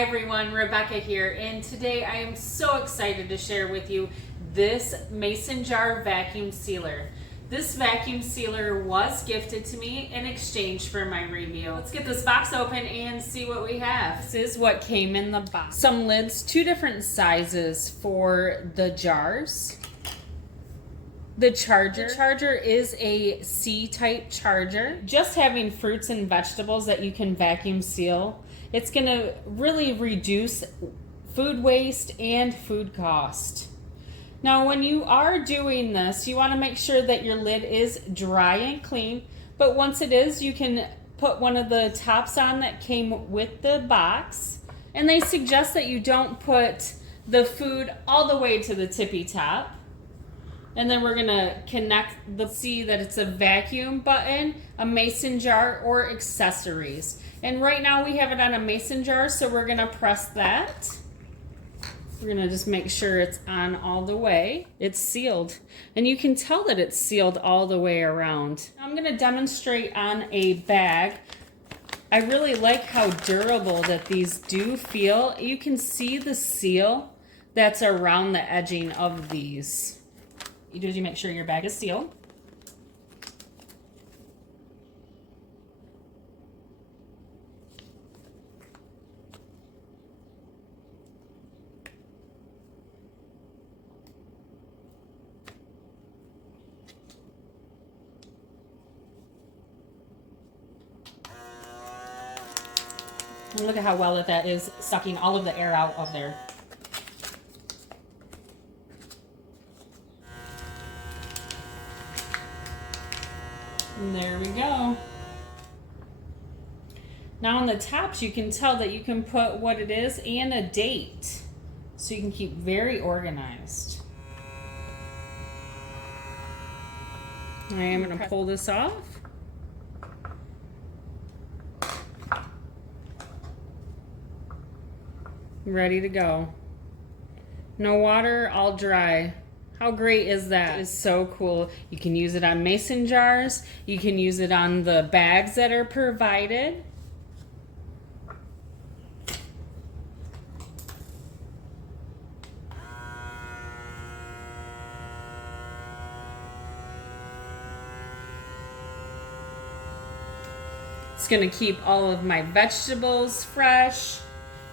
Hi everyone, Rebecca here, and today I am so excited to share with you this mason jar vacuum sealer. This vacuum sealer was gifted to me in exchange for my review. Let's get this box open and see what we have. This is what came in the box. Some lids, two different sizes for the jars. The charger is a C-type charger. Just having fruits and vegetables that you can vacuum seal, it's gonna really reduce food waste and food cost. Now, when you are doing this, you wanna make sure that your lid is dry and clean, but once it is, you can put one of the tops on that came with the box, and they suggest that you don't put the food all the way to the tippy top. And then we're gonna connect see that it's a vacuum button, a mason jar, or accessories. And right now we have it on a mason jar, so we're gonna press that. We're gonna just make sure it's on all the way. It's sealed, and you can tell that it's sealed all the way around. I'm gonna demonstrate on a bag. I really like how durable that these do feel. You can see the seal that's around the edging of these. You do is you make sure your bag is sealed. And look at how well that is sucking all of the air out of there. And there we go. Now on the tops, you can tell that you can put what it is and a date, so you can keep very organized. I am going to pull this off. Ready to go. No water, all dry. How great is that? It is so cool. You can use it on mason jars. You can use it on the bags that are provided. It's gonna keep all of my vegetables fresh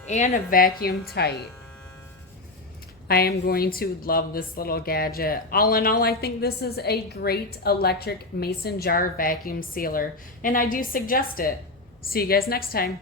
and a vacuum tight. I am going to love this little gadget. All in all, I think this is a great electric mason jar vacuum sealer, and I do suggest it. See you guys next time.